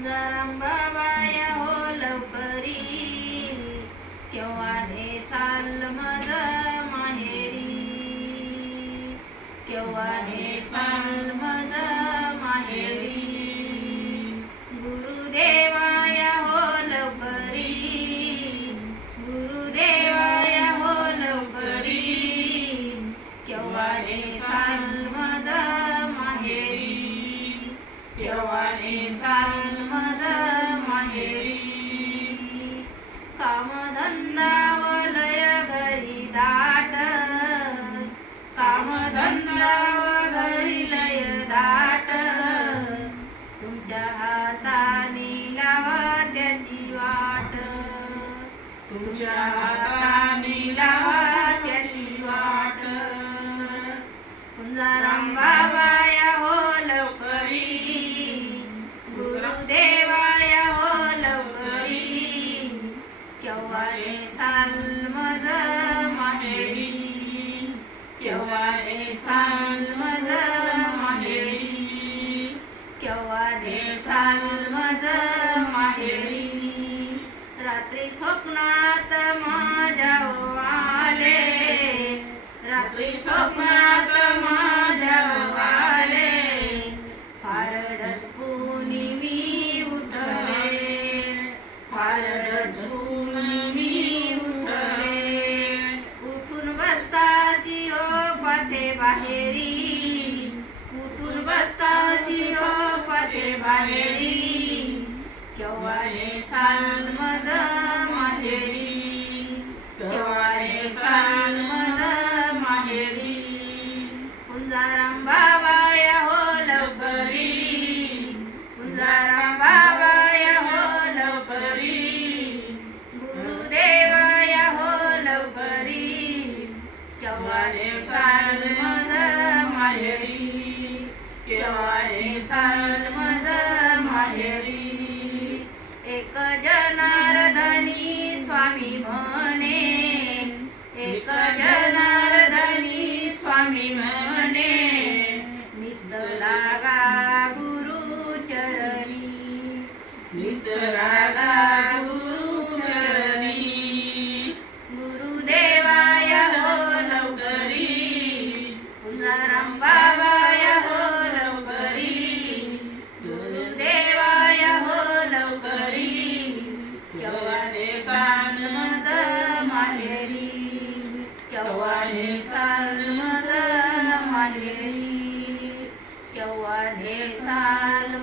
कुंजाराम बाबाया हो लवकरी, केव्हा नेसाल मज माहेरी, केव्हा नेसाल मज माहेरी. गुरुदेवाया हो लवकरी, गुरुदेवाया हो लवकरी, केव्हा नेसाल मज माहेरी, केव्हा नेसाल मज माहेरी. कामधंदा वलय घरी दाट, कामधंदा घरी लय दाट, तुमच्या हातानी लावा त्याची वाट, तुमच्या हातानी लावा त्याची वाट. कुंजाराम बाबाया हो लवकरी, गुरुदेवाया हो लवकरी, केव्हा नेसाल मज माहेरी, केव्हा नेसाल मज माहेरी, केव्हा नेसाल मज माहेरी. रात्री स्वप्नात माझ्या आले, रात्री स्वप्नात माझ्या आले, फार डचकुनी मी उठले, फार डचकुनी मी उठले. उठून बसताची हो पाते बाहेरी, उठून बसताची हो पाते बाहेरी, केव्हा नेसाल मज माहेरी, केव्हा नेसाल मज माहेरी. कुंजाराम बाबाया हो लवकरी, कुंजाराम बाबाया हो लवकरी, गुरुदेवाया हो लवकरी, केव्हा नेसाल मज माहेरी, केव्हा नेसाल मज माहेरी. एक जनार्दनी स्वामी म्हणे, एक जनार्दनी स्वामी म्हणे, नित लागा गुरु चरणी, नित लागा गुरु चरणी. गुरुदेवाया हो लवकरी, कुंजाराम बाबाया हो लवकरी, गुरुदेवाया हो लवकरी, केव्हा नेसाल मज माहेरी, केव्हा नेसाल मज माहेरी, केव्हा नेसाल